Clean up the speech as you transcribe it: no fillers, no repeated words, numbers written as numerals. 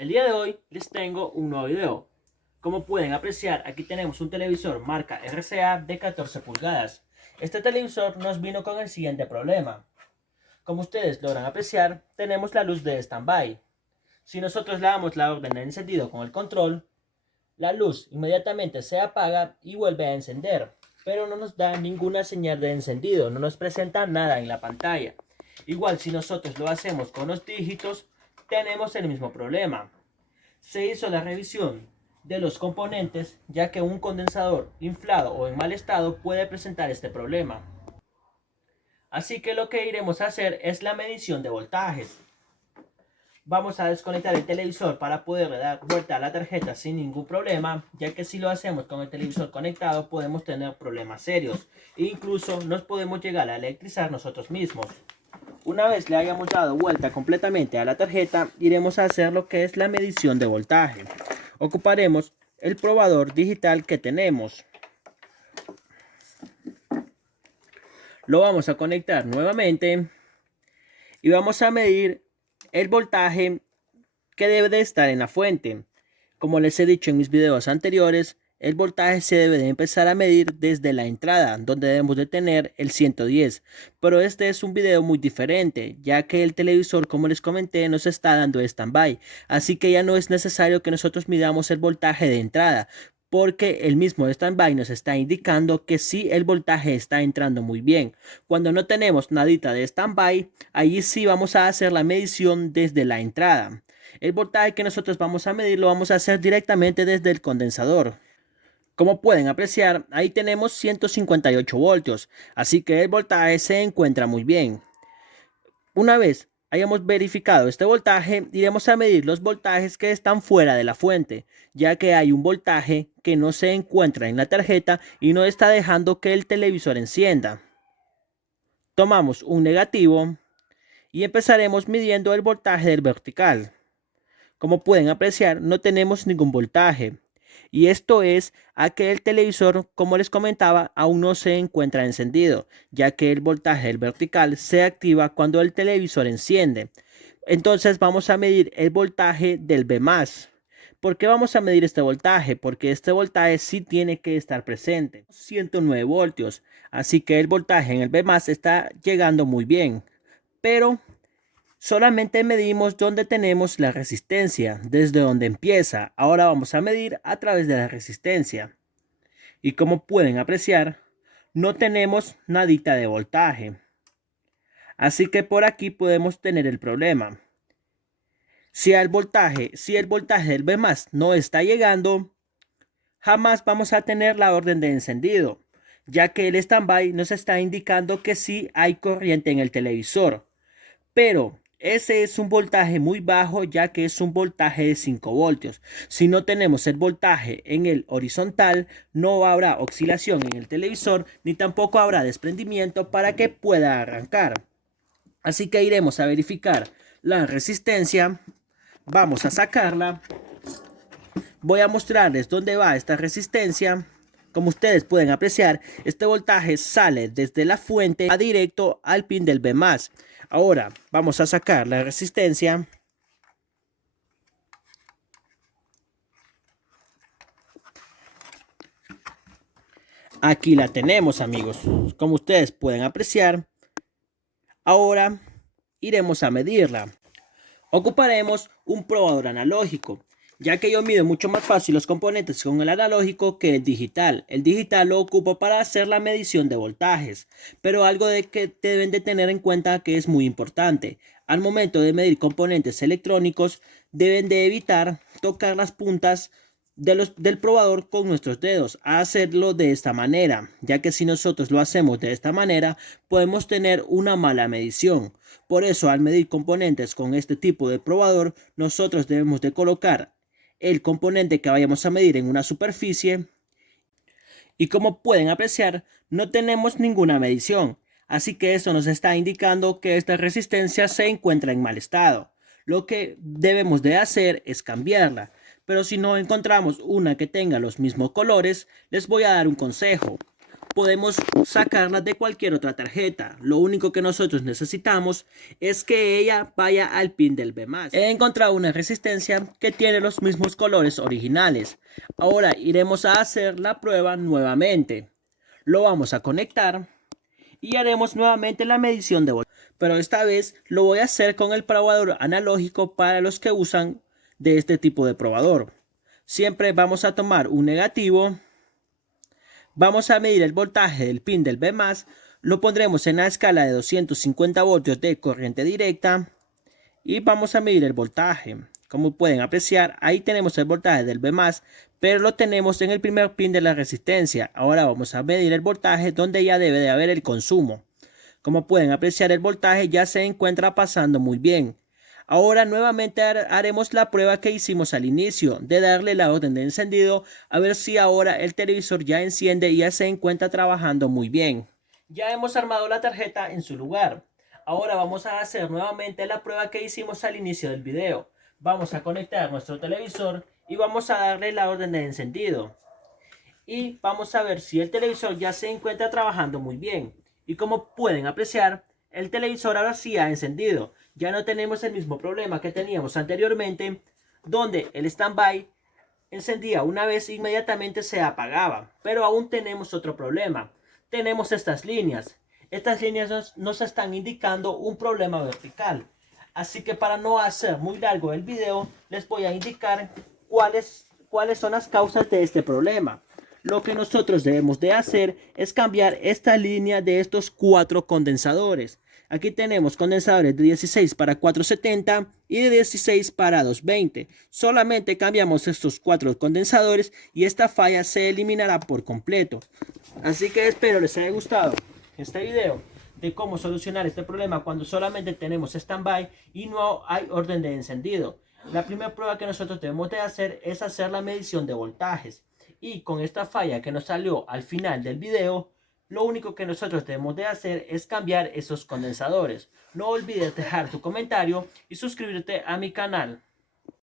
El día de hoy les tengo un nuevo video. Como pueden apreciar, aquí tenemos un televisor marca RCA de 14 pulgadas. Este televisor nos vino con el siguiente problema. Como ustedes logran apreciar, tenemos la luz de standby. Si nosotros le damos la orden de encendido con el control, la luz inmediatamente se apaga y vuelve a encender, pero no nos da ninguna señal de encendido, no nos presenta nada en la pantalla. Igual si nosotros lo hacemos con los dígitos, tenemos el mismo problema. Se hizo la revisión de los componentes, ya que un condensador inflado o en mal estado puede presentar este problema. Así que lo que iremos a hacer es la medición de voltajes. Vamos a desconectar el televisor para poder dar vuelta a la tarjeta sin ningún problema, ya que si lo hacemos con el televisor conectado podemos tener problemas serios e incluso nos podemos llegar a electrizar nosotros mismos. Una vez le hayamos dado vuelta completamente a la tarjeta, iremos a hacer lo que es la medición de voltaje. Ocuparemos el probador digital que tenemos. Lo vamos a conectar nuevamente y vamos a medir el voltaje que debe de estar en la fuente. Como les he dicho en mis videos anteriores, el voltaje se debe de empezar a medir desde la entrada, donde debemos de tener el 110. Pero este es un video muy diferente, ya que el televisor, como les comenté, nos está dando standby. Así que ya no es necesario que nosotros midamos el voltaje de entrada, porque el mismo standby nos está indicando que sí, el voltaje está entrando muy bien. Cuando no tenemos nadita de standby, allí sí vamos a hacer la medición desde la entrada. El voltaje que nosotros vamos a medir lo vamos a hacer directamente desde el condensador. Como pueden apreciar, ahí tenemos 158 voltios, así que el voltaje se encuentra muy bien. Una vez hayamos verificado este voltaje, iremos a medir los voltajes que están fuera de la fuente, ya que hay un voltaje que no se encuentra en la tarjeta y no está dejando que el televisor encienda. Tomamos un negativo y empezaremos midiendo el voltaje del vertical. Como pueden apreciar, no tenemos ningún voltaje. Y esto es a que el televisor, como les comentaba, aún no se encuentra encendido, ya que el voltaje del vertical se activa cuando el televisor enciende. Entonces vamos a medir el voltaje del B+. ¿Por qué vamos a medir este voltaje? Porque este voltaje sí tiene que estar presente. 109 voltios, así que el voltaje en el B+ está llegando muy bien. Pero solamente medimos donde tenemos la resistencia, desde donde empieza. Ahora vamos a medir a través de la resistencia. Y como pueden apreciar, no tenemos nadita de voltaje. Así que por aquí podemos tener el problema. Si el voltaje del B+ no está llegando, jamás vamos a tener la orden de encendido, ya que el standby nos está indicando que sí hay corriente en el televisor. Pero ese es un voltaje muy bajo, ya que es un voltaje de 5 voltios. Si no tenemos el voltaje en el horizontal, no habrá oscilación en el televisor, ni tampoco habrá desprendimiento para que pueda arrancar. Así que iremos a verificar la resistencia. Vamos a sacarla. Voy a mostrarles dónde va esta resistencia. Como ustedes pueden apreciar, este voltaje sale desde la fuente a directo al pin del B+. Ahora vamos a sacar la resistencia. Aquí la tenemos, amigos. Como ustedes pueden apreciar, ahora iremos a medirla. Ocuparemos un probador analógico, ya que yo mido mucho más fácil los componentes con el analógico que el digital. El digital lo ocupo para hacer la medición de voltajes, pero algo de que deben de tener en cuenta que es muy importante. Al momento de medir componentes electrónicos, deben de evitar tocar las puntas del probador con nuestros dedos, a hacerlo de esta manera, ya que si nosotros lo hacemos de esta manera, podemos tener una mala medición. Por eso, al medir componentes con este tipo de probador, nosotros debemos de colocar el componente que vayamos a medir en una superficie y, como pueden apreciar, no tenemos ninguna medición, así que eso nos está indicando que esta resistencia se encuentra en mal estado. Lo que debemos de hacer es cambiarla, pero si no encontramos una que tenga los mismos colores, les voy a dar un consejo. podemos sacarla de cualquier otra tarjeta. Lo único que nosotros necesitamos es que ella vaya al pin del B+. He encontrado una resistencia que tiene los mismos colores originales. Ahora iremos a hacer la prueba nuevamente. Lo vamos a conectar y haremos nuevamente la medición de voltaje. Pero esta vez lo voy a hacer con el probador analógico para los que usan de este tipo de probador. Siempre vamos a tomar un negativo. Vamos a medir el voltaje del pin del B+, lo pondremos en la escala de 250 voltios de corriente directa y vamos a medir el voltaje. Como pueden apreciar, ahí tenemos el voltaje del B+, pero lo tenemos en el primer pin de la resistencia. Ahora vamos a medir el voltaje donde ya debe de haber el consumo. Como pueden apreciar, el voltaje ya se encuentra pasando muy bien. Ahora nuevamente haremos la prueba que hicimos al inicio, de darle la orden de encendido, a ver si ahora el televisor ya enciende y ya se encuentra trabajando muy bien. Ya hemos armado la tarjeta en su lugar. Ahora vamos a hacer nuevamente la prueba que hicimos al inicio del video. Vamos a conectar nuestro televisor y vamos a darle la orden de encendido. Y vamos a ver si el televisor ya se encuentra trabajando muy bien. Y como pueden apreciar, el televisor ahora sí ha encendido. Ya no tenemos el mismo problema que teníamos anteriormente, donde el standby encendía una vez e inmediatamente se apagaba. Pero aún tenemos otro problema. Tenemos estas líneas. Estas líneas nos están indicando un problema vertical. Así que para no hacer muy largo el video, les voy a indicar cuáles son las causas de este problema. Lo que nosotros debemos de hacer es cambiar esta línea de estos 4 condensadores. Aquí tenemos condensadores de 16 para 470 y de 16 para 220. Solamente cambiamos estos 4 condensadores y esta falla se eliminará por completo. Así que espero les haya gustado este video de cómo solucionar este problema cuando solamente tenemos standby y no hay orden de encendido. La primera prueba que nosotros debemos de hacer es hacer la medición de voltajes. Y con esta falla que nos salió al final del video, lo único que nosotros debemos de hacer es cambiar esos condensadores. No olvides dejar tu comentario y suscribirte a mi canal.